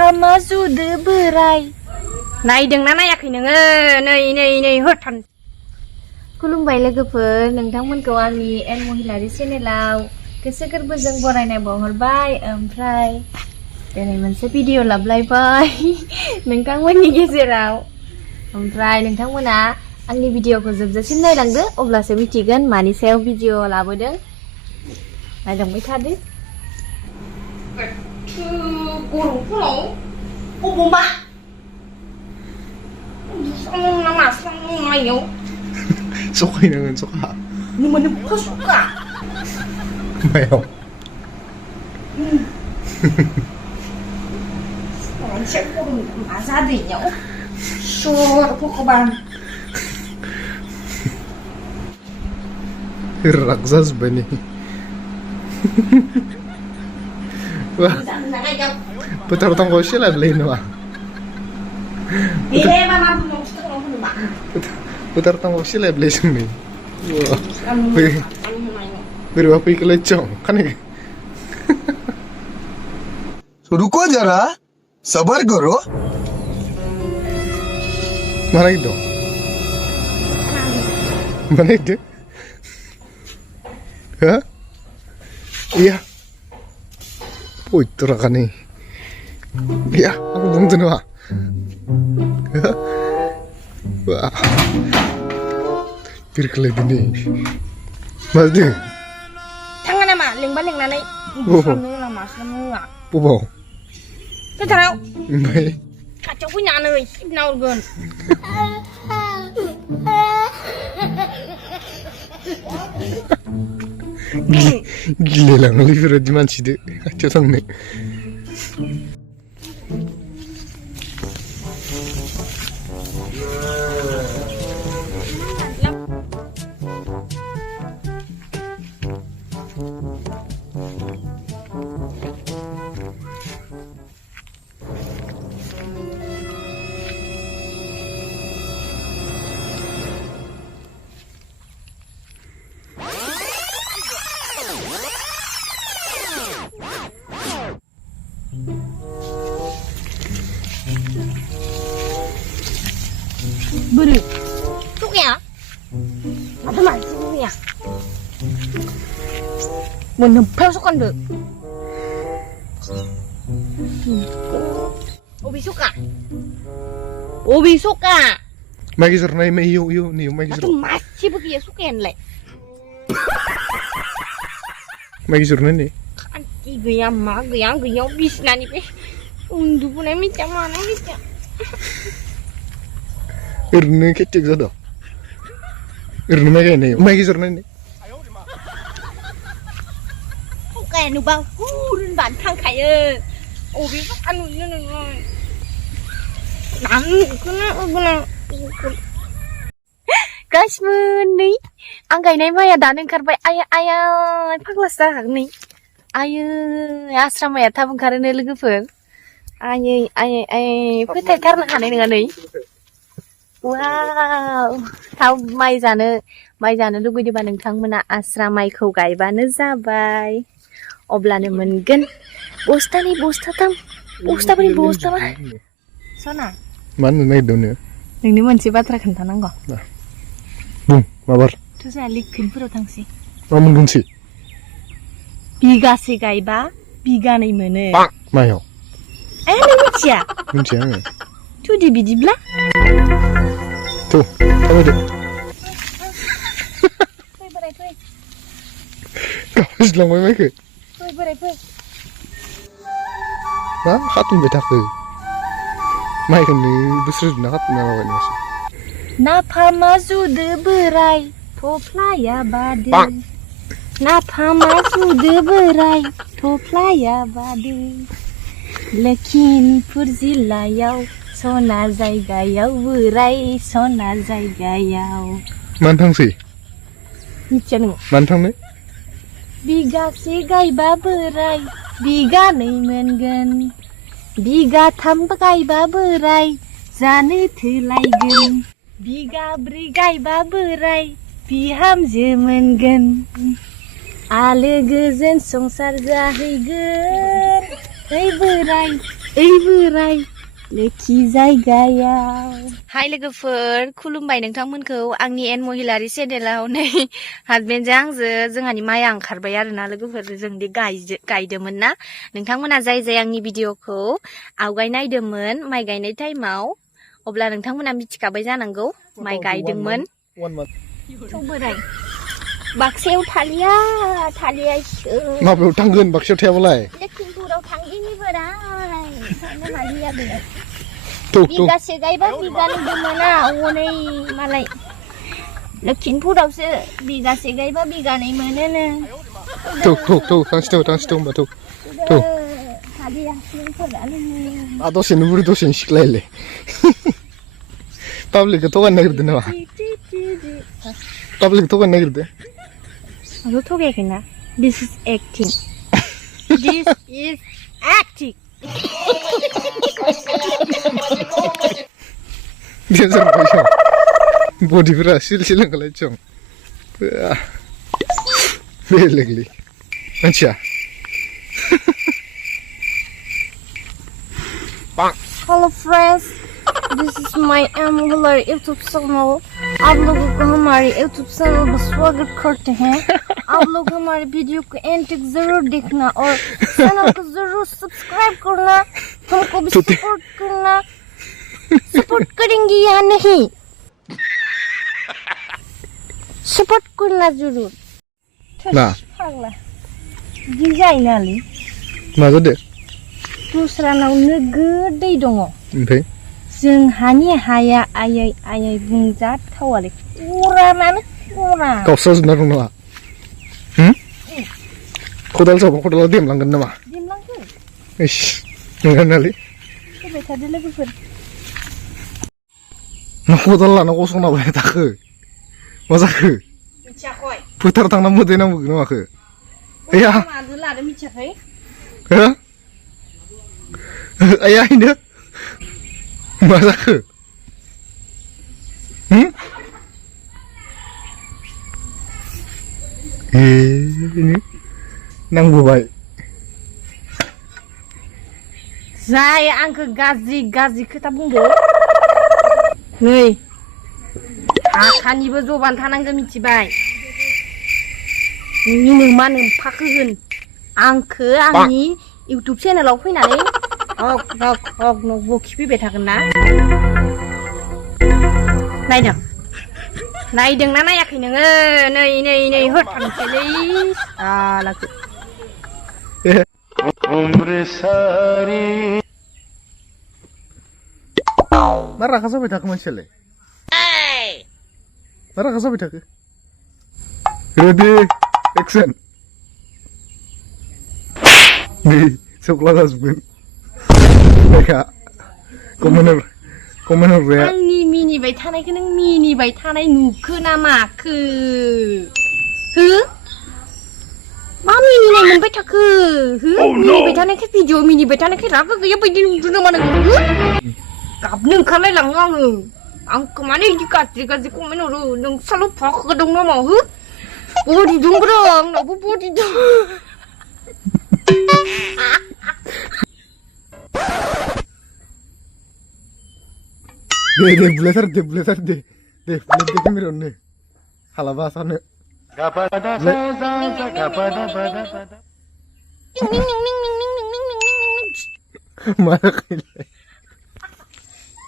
नाफामा जुदो बोराय नायदोंना नायाखै नोङो नै होथान खुलुमबाय लोगोफोर नोंथांमोनखौ आंनि एन महिलारि चेनेलाव गोसो गोरबोजों बरायनाय बावहरबाय ओमफ्राय दिनै मोनसे भिडिअ लाबलायबाय नोंथांमोननि गेजेराव ओमफ्राय नोंथांमोना आंनि भिडिअखौ जोबजासिम नायलांदो अब्लासो मिथिगोन मानि सायाव भिडिअ लाबोदों नायलांबाय थादो गरमफोराव अबावबा नामा संनायाव सखायनांगोन सखा नोंनो फसुखा मायाव मानसिया गरम मा जादोंयाव सर भगबान राग जाजोब्बाय नै फोथाराव थांबा सेलायलायो नामा फोथाराव थांबा सेलायलायो जों नै बोरैबा फैखोलाय चं खानायखौ रुको जरा सबर करो मा नागिरदों मा नागिरदों हो iya itu rakane iya aku bunuh tuh wah pirkelai ini mas deh tangan nama lengba lengnanai samnu lama samnu ah bobo fotarau baik kacau punya nih naurgon gila lah ngelipir di mana sih deh coba nih beri cuk ya ada masih ya menempel sukan deh Obi suka magi sernai me yuk nih magi atau masih begitu suka le magi sernai nih anti gaya bis nani pe undu pun emi mana mica irne kecik zado irne magi sernai nih kayak nubang hurun bantang kayak Obi suka anu kena guys nih ang gaynay maya daning karbay ayah paglas dah nih ayah asram maya tabung karena logoफोर ayah फोथायथारनो हानाय नङा नै वाव थाव माइ जानो लुगैदोंबा नोंथांमोना आस्रा माइखौ गायबानो जाबाय अब्लानो मोनगोन बस्थानि बस्थाथाम बस्थाब्रै बस्थाबा सना mana naik daunnya नोंनो मोनसे बाथ्रा खोन्थानांगौ bung mabar थ' जोंहा लिखिनफोराव थांसै मा मोनगोनसै बिगासे गायबा बिगानै मोनो मायाव नों मिथिया मिथिया आङो थुदि बिदिब्ला tuh kamu deh फै बोराय फै habis langsung main ke फै बोराय फै मा खाथुमबाय थाखो माइखौनो बोस्रोदना खाथुमना लाबाय नोंसो नाफामा जुदो बोराय थफ्लाया बादो नाफामा जुदो बोराय थफ्लाया बादो लखिमपुर जिल्लायाव सना जायगायाव बोराय सना जायगायाव मानो थांसै मिथिया नों मानो थांनो बिगासे गायबा बोराय बिगानै मोनगोन बिगाथाम गायबा बोराय जानो थोलायगोन बिगाब्रै गायबा बोराय बिहामजो मोनगोन आलो गोजोन संसार जाहैगोन ओइ बोराय ओइ बोराय लोखि जायगायाव हाय लोगोफोर खुलुमबाय नोंथांमोनखौ आंनि एन महिलारि चेनेलाव नै हासबेन्डजों आंजों जोंहानि माइया ओंखारबाय आरोना लोगोफोर जों दि गायदोंमोन ना नोंथांमोना जाय आंनि भिडिअखौ आवगाय नायदोंमोन माइ गायनाय टाइमाव अब्ला नोंथांमोना मिथिखाबाय जानांगौ माइ गायदोंमोन बोराय बाक्सायाव थालिया माबायाव थांगोन बाक्सायाव थायाबालाय लखिमपुराव थांगिनि बोराय थांनो हालिया बे थौ बिगासे गायबा बिगानैबो मोना हनै मालाय लखिमपुरावसो बिगासे गायबा बिगानै मोनोनो थौ थांसिथौ होमबा थौ थालिया सिंफोरानो दसेनो बुरि दसेनो सिख्लायलै पाब्लिकखौ थगायनो नागिरदों नामा पाब्लिकखौ थगायनो नागिरदों आंथ' थगायाखैना दिस इज एक्टिं डेन्जार बायसं बडिफोरा सिल ओंखारलायसं बेलेगलै मानसिया Hello friends, this is my Mohilari YouTube channel. आप लोगों को हमारे YouTube चैनल में स्वागत करते हैं। आप लोग हमारे वीडियो को एंड तक जरूर देखना और चैनल को जरूर सब्सक्राइब करना, हमको भी सपोर्ट करना। सपोर्ट करेंगे या नहीं? सपोर्ट करना जरूर। ना गिजाइनालै मा जादों दस्रानाव नोगोद दै दङ ओमफ्राय जोंहानि हाया आयै बुंजाथावालै खरानानो खरा गावस्राजोबना दं नामा खदाल जाबा खदाला देमलांगोन नामा देमलांगोन इस नङानालै फैबाय थादो लोगोफोर मा खदाल लाना गसंना बाय थाखो मा जाखो मिथियाखै फोथार थांना मोदै नांगौ नामाखो आया मादो लादो मिथियाखै हो आया इनो मा जाखो नांबोबाय जाय आंखौ गाज्रि खोथा बुंदो नै आखानिबो जबान थानांगौ मिथिबाय नोंनि मा नोमफाखो होन आंखो आंनि इउटुब चेनेलाव फैनानै हक बखिफैबाय थागोन ना नायदोंना नायाखै नोङो नै होथानसैलै सालाखौ मा रागा जाबाय थाखो मानसियालाय मा रागा जाबाय थाखो रेडि एक्सन नै सौख्ला जाजोबगोन लेखा कमेन्ट हरग्राया आंनि मिनिबाय थानायखौ नों मिनिबाय थानाय नुखो ना माखो हो मा मिनिनाय मोनबाय थाखो हो मिनिबाय थानायखाय भिडिअ मिनिबाय थानायखाय रागा गैया बायदि नुदों नामा नों गाबनो ओंखारलायलाङो आंखौ माने बिदि गाज्रि कमेन्ट हरो नोंसाल' फाखो दं नामा हो बडि दंब्रा आंनावबो बडि दं दे बुलायथार दे केमेरायावनो हालाबा सानो मा जाखो